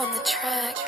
on the track.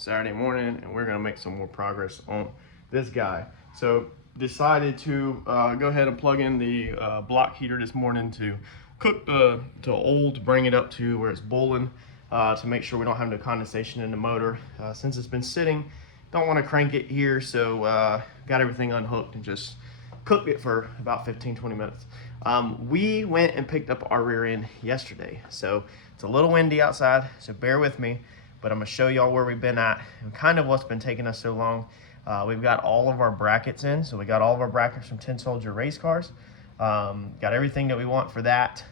Saturday morning, and we're gonna make some more progress on this guy. So decided to go ahead and plug in the block heater this morning to cook to old, bring it up to where it's boiling, to make sure we don't have no condensation in the motor. Since it's been sitting, don't want to crank it here, so got everything unhooked and just cooked it for about 15-20 minutes. We went and picked up our rear end yesterday, so it's a little windy outside, so bear with me. But I'm gonna show y'all where we've been at and kind of what's been taking us so long. We've got all of our brackets in. So we got all of our brackets from Tin Soldier race cars. Got everything that we want for that.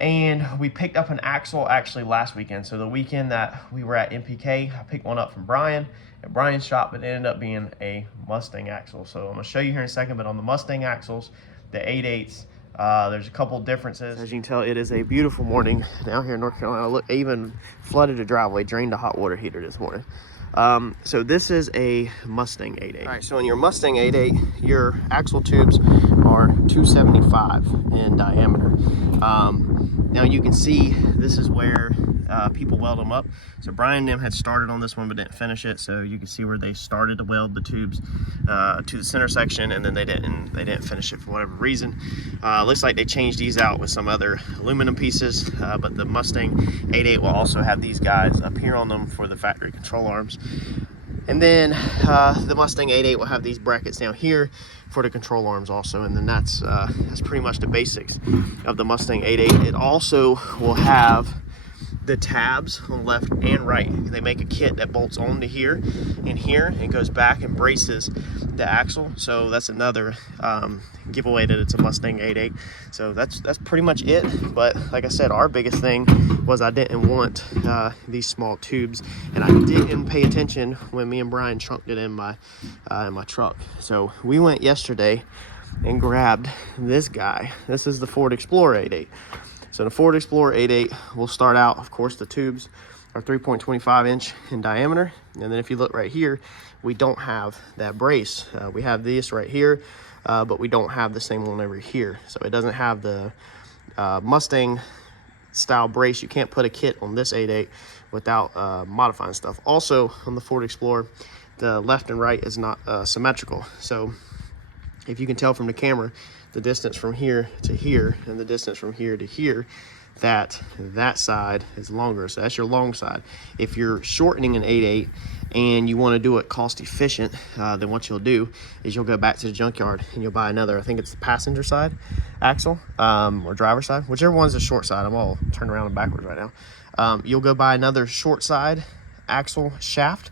And we picked up an axle actually last weekend. So the weekend that we were at MPK, I picked one up from Brian at Brian's shop, but it ended up being a Mustang axle. So I'm gonna show you here in a second, but on the Mustang axles, the 8/8s, there's a couple differences. As you can tell, it is a beautiful morning down here in North Carolina. Look, I even flooded a driveway, drained a hot water heater this morning. So this is a Mustang 8/8. All right, so in your Mustang 8/8, your axle tubes are 275 in diameter. Now you can see this is where people weld them up. So Brian and them had started on this one but didn't finish it. So you can see where they started to weld the tubes to the center section, and then they didn't finish it for whatever reason. Looks like they changed these out with some other aluminum pieces, but the Mustang 8/8 will also have these guys up here on them for the factory control arms. And then the Mustang 8/8 will have these brackets down here for the control arms also. And then that's pretty much the basics of the Mustang 8/8. It also will have the tabs on left and right. They make a kit that bolts onto here and here and goes back and braces the axle. So that's another giveaway that it's a Mustang 8/8. So that's pretty much it. But like I said, our biggest thing was I didn't want these small tubes, and I didn't pay attention when me and Brian trunked it in my truck. So we went yesterday and grabbed this guy. This is the Ford Explorer 8/8. So the Ford Explorer 8/8 will start out, of course, the tubes are 3.25 inch in diameter. And then if you look right here, we don't have that brace. We have this right here, but we don't have the same one over here. So it doesn't have the Mustang style brace. You can't put a kit on this 8/8 without modifying stuff. Also on the Ford Explorer, the left and right is not symmetrical. So if you can tell from the camera, the distance from here to here and the distance from here to here, that side is longer. So that's your long side. If you're shortening an 8/8 and you want to do it cost efficient, then what you'll do is you'll go back to the junkyard and you'll buy another, I think it's the passenger side axle, or driver side, whichever one's the short side. I'm all turned around and backwards right now. You'll go buy another short side axle shaft,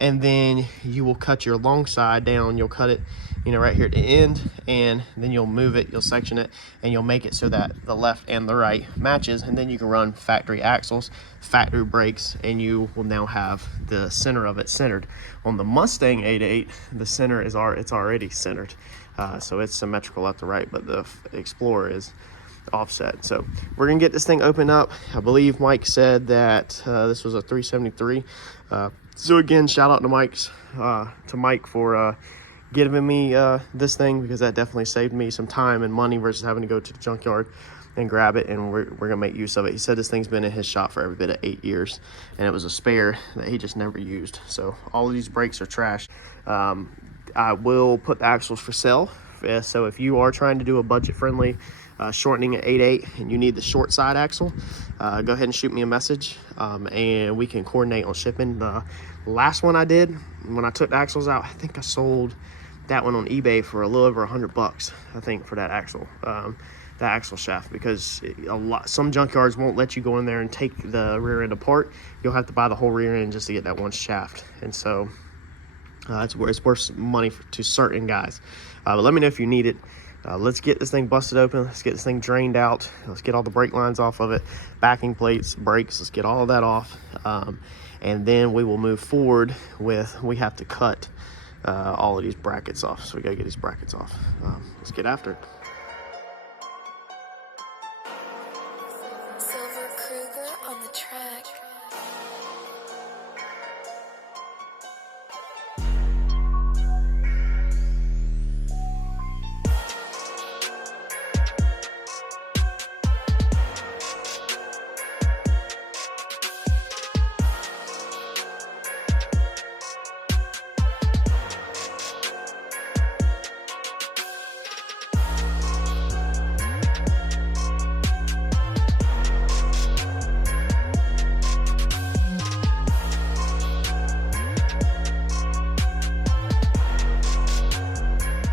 and then you will cut your long side down. You'll cut it, right here at the end, and then you'll move it, you'll section it, and you'll make it so that the left and the right matches, and then you can run factory axles, factory brakes, and you will now have the center of it centered. On the Mustang 8/8, the center is it's already centered, so it's symmetrical left to right, but the Explorer is offset. So we're gonna get this thing opened up. I believe Mike said that this was a 373. So again, shout out to Mike for giving me this thing, because that definitely saved me some time and money versus having to go to the junkyard and grab it, and we're gonna make use of it. He said this thing's been in his shop for every bit of 8 years, and it was a spare that he just never used. So all of these brakes are trash. I will put the axles for sale. So if you are trying to do a budget-friendly shortening at 8/8 and you need the short side axle, go ahead and shoot me a message, and we can coordinate on shipping. The last one I did, when I took the axles out, I think I sold that one on eBay for a little over $100, I think, for that axle, shaft, because some junkyards won't let you go in there and take the rear end apart. You'll have to buy the whole rear end just to get that one shaft, and so it's worth money to certain guys. But let me know if you need it. Let's get this thing busted open. Let's get this thing drained out. Let's get all the brake lines off of it, backing plates, brakes. Let's get all of that off. And then we will move forward with, we have to cut all of these brackets off. So we gotta get these brackets off. Let's get after it. On the track.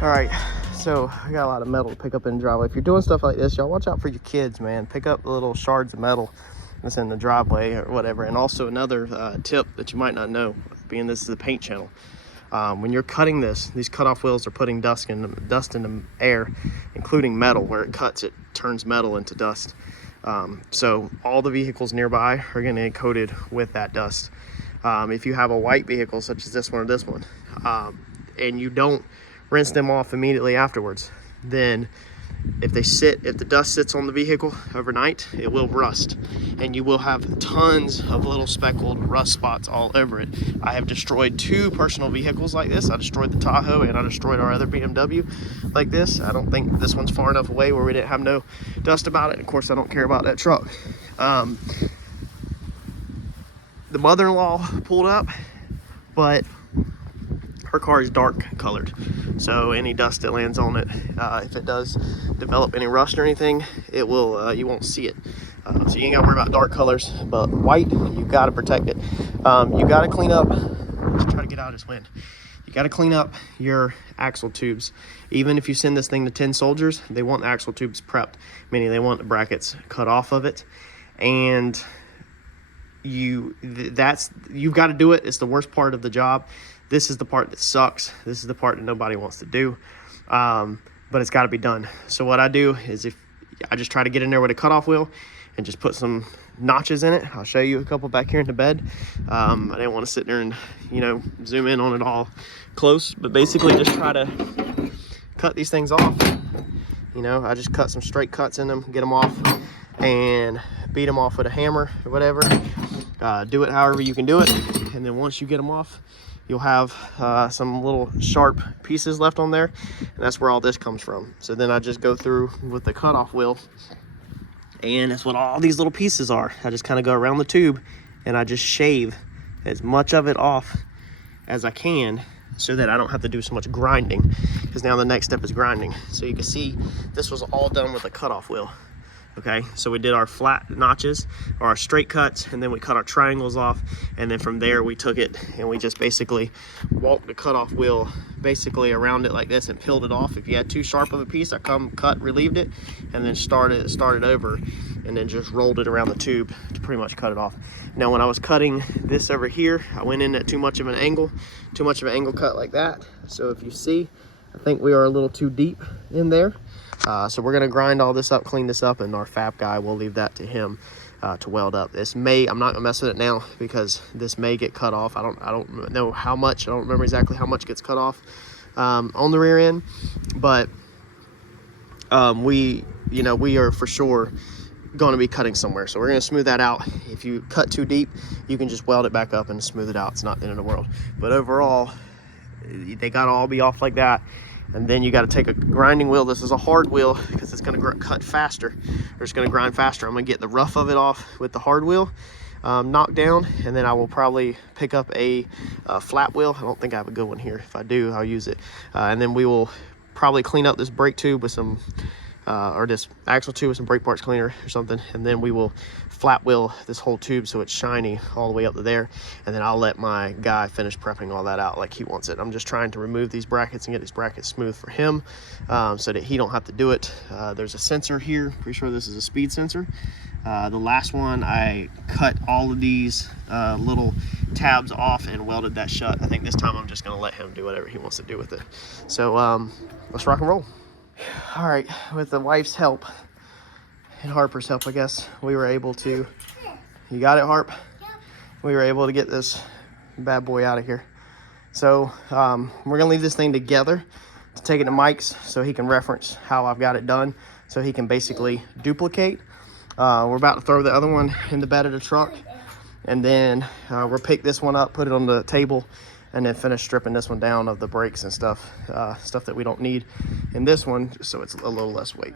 All right, so I got a lot of metal to pick up in the driveway. If you're doing stuff like this, y'all watch out for your kids, man. Pick up the little shards of metal that's in the driveway or whatever. And also another tip that you might not know, being this is a paint channel. When you're cutting this, these cutoff wheels are putting dust in the air, including metal. Where it cuts, it turns metal into dust. So all the vehicles nearby are gonna get coated with that dust. If you have a white vehicle, such as this one or this one, and you don't rinse them off immediately afterwards, then if the dust sits on the vehicle overnight, it will rust, and you will have tons of little speckled rust spots all over it. I have destroyed 2 personal vehicles like this. I destroyed the Tahoe and I destroyed our other BMW like this. I don't think this one's far enough away where we didn't have no dust about it. Of course, I don't care about that truck. The mother-in-law pulled up, but her car is dark colored, so any dust that lands on it, if it does develop any rust or anything, it will, you won't see it. So you ain't gotta worry about dark colors, but white, you gotta protect it. You gotta clean up, let's try to get out of this wind. You gotta clean up your axle tubes. Even if you send this thing to 10 soldiers, they want the axle tubes prepped, meaning they want the brackets cut off of it. And you've got to do it. It's the worst part of the job. This is the part that sucks. This is the part that nobody wants to do, but it's got to be done. So what I do is, if I just try to get in there with a cutoff wheel and just put some notches in it. I'll show you a couple back here in the bed. I didn't want to sit there and, you know, zoom in on it all close, but basically just try to cut these things off. You know, I just cut some straight cuts in them, get them off, and beat them off with a hammer or whatever. Do it however you can do it, and then once you get them off, you'll have some little sharp pieces left on there, and that's where all this comes from. So then I just go through with the cutoff wheel, and that's what all these little pieces are. I just kind of go around the tube and I just shave as much of it off as I can, so that I don't have to do so much grinding, because now the next step is grinding. So you can see this was all done with a cutoff wheel. Okay, so we did our flat notches, or our straight cuts, and then we cut our triangles off, and then from there we took it and we just basically walked the cutoff wheel basically around it like this and peeled it off. If you had too sharp of a piece, I cut, relieved it, and then started over, and then just rolled it around the tube to pretty much cut it off. Now when I was cutting this over here, I went in at too much of an angle cut like that. So if you see, I think we are a little too deep in there. So we're gonna grind all this up, clean this up, and our fab guy, we'll leave that to him to weld up. This may, I'm not gonna mess with it now because this may get cut off. I don't know how much. I don't remember exactly how much gets cut off on the rear end, but we are for sure going to be cutting somewhere, so we're going to smooth that out. If you cut too deep, you can just weld it back up and smooth it out. It's not the end of the world, but overall they got to all be off like that. And then you got to take a grinding wheel. This is a hard wheel because it's going to cut faster, or it's going to grind faster. I'm going to get the rough of it off with the hard wheel knocked down, and then I will probably pick up a flat wheel. I don't think I have a good one here. If I do, I'll use it. And then we will probably clean up this brake tube with some or this axle tube with some brake parts cleaner or something, and then we will flat wheel this whole tube so it's shiny all the way up to there, and then I'll let my guy finish prepping all that out like he wants it. I'm just trying to remove these brackets and get these brackets smooth for him, so that he don't have to do it. There's a sensor here, pretty sure this is a speed sensor. The last one I cut all of these little tabs off and welded that shut. I think this time I'm just gonna let him do whatever he wants to do with it. So let's rock and roll. All right, with the wife's help and Harper's help, I guess, we were able to, you got it, Harp? We were able to get this bad boy out of here. So we're gonna leave this thing together to take it to Mike's so he can reference how I've got it done, so he can basically duplicate. We're about to throw the other one in the bed of the truck, and then we'll pick this one up, put it on the table, and then finish stripping this one down of the brakes and stuff that we don't need in this one, so it's a little less weight.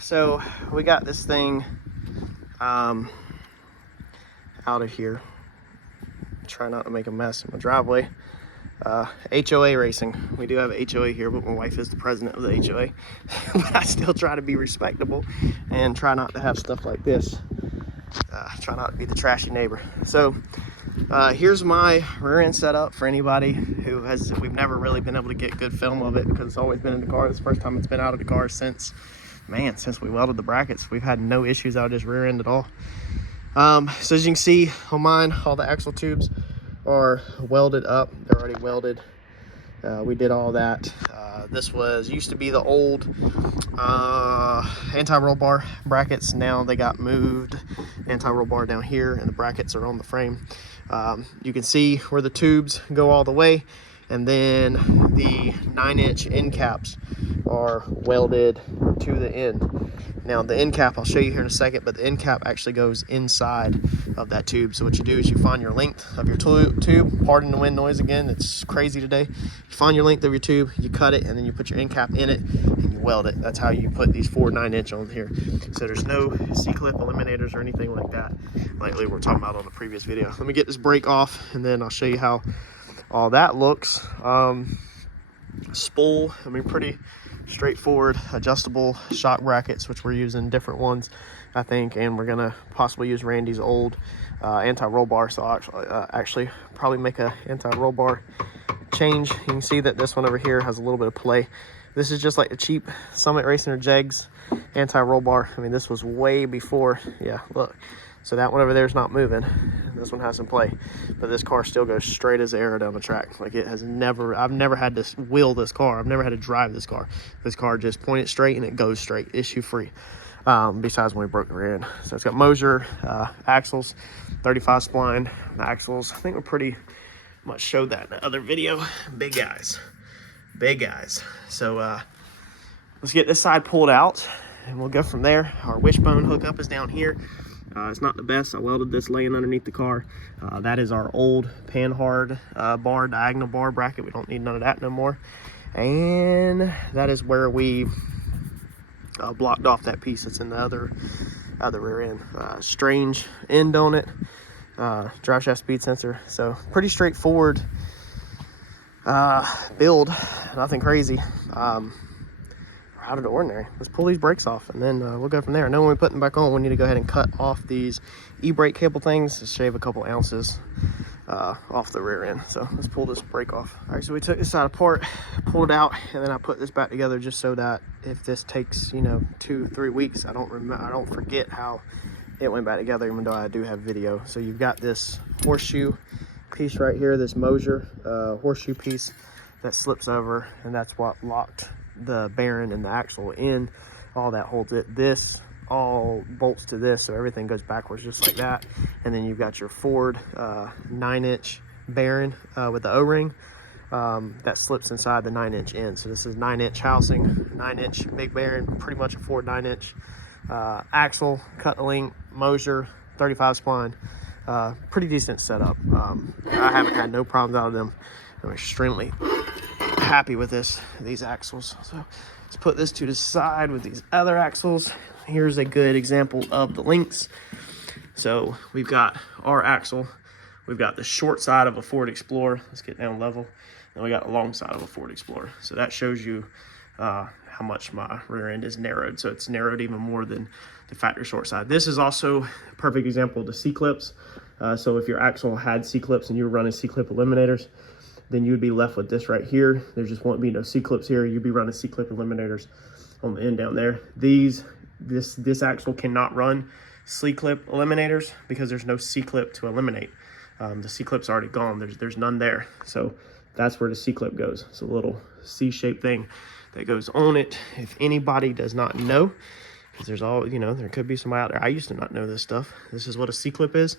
So we got this thing out of here. Try not to make a mess in my driveway. HOA racing. We do have a HOA here, but my wife is the president of the HOA. But I still try to be respectable and try not to have stuff like this. Try not to be the trashy neighbor. So here's my rear end setup for anybody who we've never really been able to get good film of it because it's always been in the car. It's the first time it's been out of the car since we welded the brackets. We've had no issues out of this rear end at all. So as you can see on mine, all the axle tubes are welded up. They're already welded. We did all that. This used to be the old anti-roll bar brackets. Now they got moved. Anti-roll bar down here, and the brackets are on the frame. You can see where the tubes go all the way, and then the 9-inch end caps are welded to the end. Now the end cap, I'll show you here in a second, but the end cap actually goes inside of that tube. So what you do is you find your length of your tube. Pardon the wind noise again, it's crazy today. You find your length of your tube, you cut it, and then you put your end cap in it and you weld it. That's how you put these 4 9-inch on here. So there's no C-clip eliminators or anything like that, like we were talking about on the previous video. Let me get this brake off, and then I'll show you how all that looks. Spool, I mean, pretty straightforward. Adjustable shock brackets, which we're using different ones, I think, and we're gonna possibly use Randy's old anti-roll bar. So I'll actually probably make a anti-roll bar change. You can see that this one over here has a little bit of play. This is just like the cheap Summit Racing or Jegs anti-roll bar. I mean, this was way before. Yeah, look. So that one over there is not moving. This one has some play, but this car still goes straight as arrow down the track. Like it has never, I've never had to wheel this car. I've never had to drive this car. This car just pointed straight and it goes straight, issue free. Besides when we broke the rear end. So it's got Moser axles, 35 spline axles. I think we pretty much showed that in the other video. Big guys, big guys. So let's get this side pulled out and we'll go from there. Our wishbone hookup is down here. It's not the best. I welded this laying underneath the car. That is our old panhard bar, diagonal bar bracket. We don't need none of that no more. And that is where we blocked off that piece that's in the other rear end. Strange end on it. Drive shaft speed sensor. So pretty straightforward build. Nothing crazy. Out of the ordinary. Let's pull these brakes off and then we'll go from there. I know when we put them back on, we need to go ahead and cut off these e-brake cable things to shave a couple ounces off the rear end. So let's pull this brake off. All right, so we took this side apart, pulled it out, and then I put this back together just so that if this takes, you know, 2-3 weeks, I don't forget how it went back together, even though I do have video. So you've got this horseshoe piece right here, this Moser horseshoe piece that slips over, and that's what locked the bearing and the axle in. All that holds it. This all bolts to this, so everything goes backwards just like that. And then you've got your Ford 9-inch bearing with the O-ring that slips inside the 9-inch end. So this is 9-inch housing, 9-inch big bearing, pretty much a Ford 9-inch axle, cut the link, Moser, 35 spline. Pretty decent setup. I haven't had no problems out of them. I'm extremely happy with these axles. So let's put this to the side with these other axles. Here's a good example of the links. So we've got our axle, we've got the short side of a Ford Explorer. Let's get down level. And we got the long side of a Ford Explorer. So that shows you how much my rear end is narrowed. So it's narrowed even more than the factory short side. This is also a perfect example of the C-clips. So if your axle had C-clips and you were running C-clip eliminators, then you would be left with this right here. There just won't be no C-clips here. You'd be running C-clip eliminators on the end down there. This axle cannot run C-clip eliminators because there's no C-clip to eliminate. The C-clip's already gone. There's none there. So that's where the C-clip goes. It's a little C-shaped thing that goes on it. If anybody does not know, because there's all, you know, there could be somebody out there. I used to not know this stuff. This is what a C-clip is,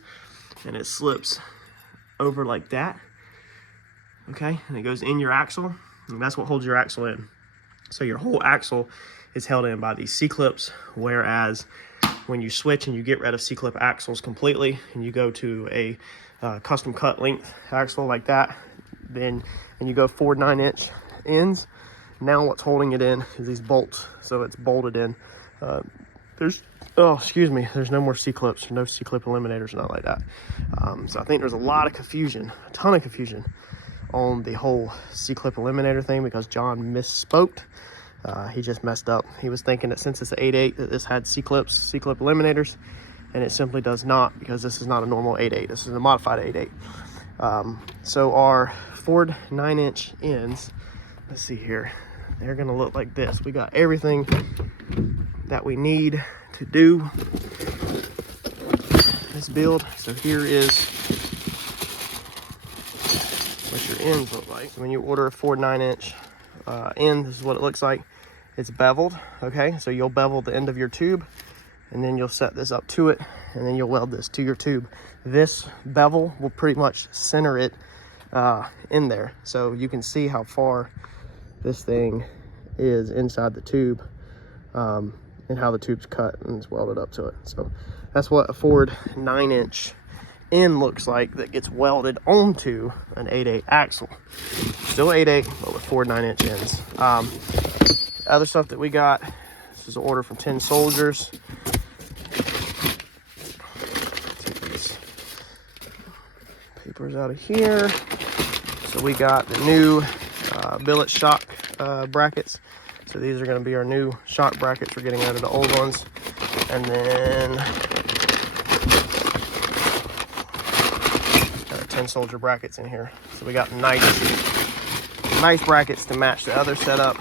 and it slips over like that, okay? And it goes in your axle, and that's what holds your axle in. So your whole axle is held in by these C-clips, whereas when you switch and you get rid of C-clip axles completely, and you go to a custom cut length axle like that, then, and you go Ford 9-inch ends, now what's holding it in is these bolts, so it's bolted in. There's no more C-clips, no C-clip eliminators, not like that. So I think there's a lot of confusion, a ton of confusion on the whole C-clip eliminator thing, because John misspoke. He just messed up. He was thinking that since it's an 8.8 that this had C-clip eliminators, and it simply does not, because this is not a normal 8.8. This is a modified 8.8. So our Ford 9-inch ends, let's see here, they're gonna look like this. We got everything that we need to do this build. So here is what your ends look like. So when you order a Ford 9-inch end, this is what it looks like. It's beveled, okay? So you'll bevel the end of your tube, and then you'll set this up to it, and then you'll weld this to your tube. This bevel will pretty much center it in there, so you can see how far this thing is inside the tube, and how the tube's cut and it's welded up to it. So that's what a Ford 9-inch end looks like that gets welded onto an 8.8 axle. Still 8.8, but with Ford 9-inch ends. Other stuff that we got, this is an order from 10 Soldiers. Take these papers out of here. So we got the new billet shock brackets. So these are going to be our new shock brackets. We're getting rid of the old ones. And then got our 10 Soldier brackets in here. So we got nice brackets to match the other setup,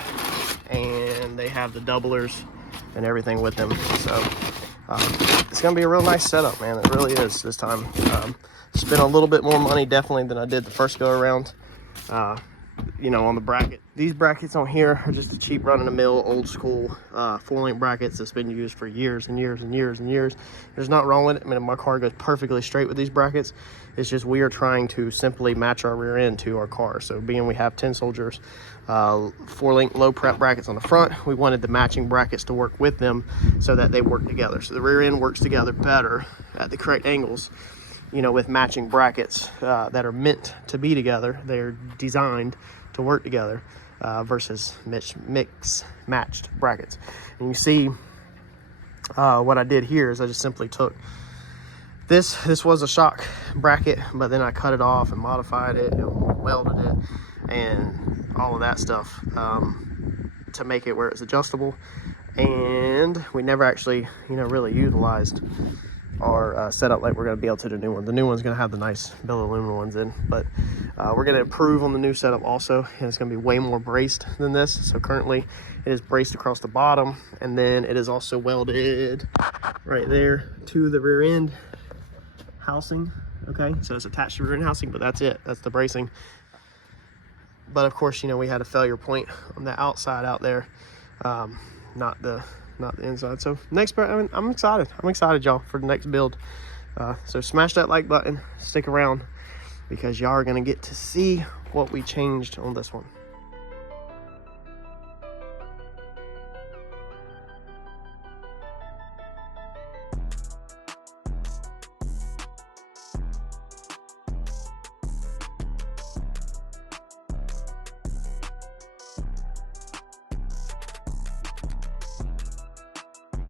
and they have the doublers and everything with them. So it's going to be a real nice setup, man. It really is this time. Spent a little bit more money definitely than I did the first go around. You know, on the bracket. These brackets on here are just a cheap run-of-the-mill, old school 4-link brackets that's been used for years and years and years and years. There's nothing wrong with it. I mean, my car goes perfectly straight with these brackets. It's just we are trying to simply match our rear end to our car. So being we have 10 Soldiers 4-link low prep brackets on the front, we wanted the matching brackets to work with them so that they work together. So the rear end works together better at the correct angles, you know, with matching brackets that are meant to be together. They're designed to work together versus matched brackets. And you see what I did here is I just simply took this was a shock bracket, but then I cut it off and modified it and welded it and all of that stuff to make it where it's adjustable. And we never actually, you know, really utilized our setup like we're going to be able to the new one. The new one's going to have the nice billet aluminum ones in, but we're going to improve on the new setup also, and it's going to be way more braced than this. So currently it is braced across the bottom, and then it is also welded right there to the rear end housing. Okay, so it's attached to the rear end housing, but that's it. That's the bracing. But of course, you know, we had a failure point on the outside out there, not the inside. So next, I mean, I'm excited y'all for the next build. So smash that like button, stick around, because y'all are gonna get to see what we changed on this one.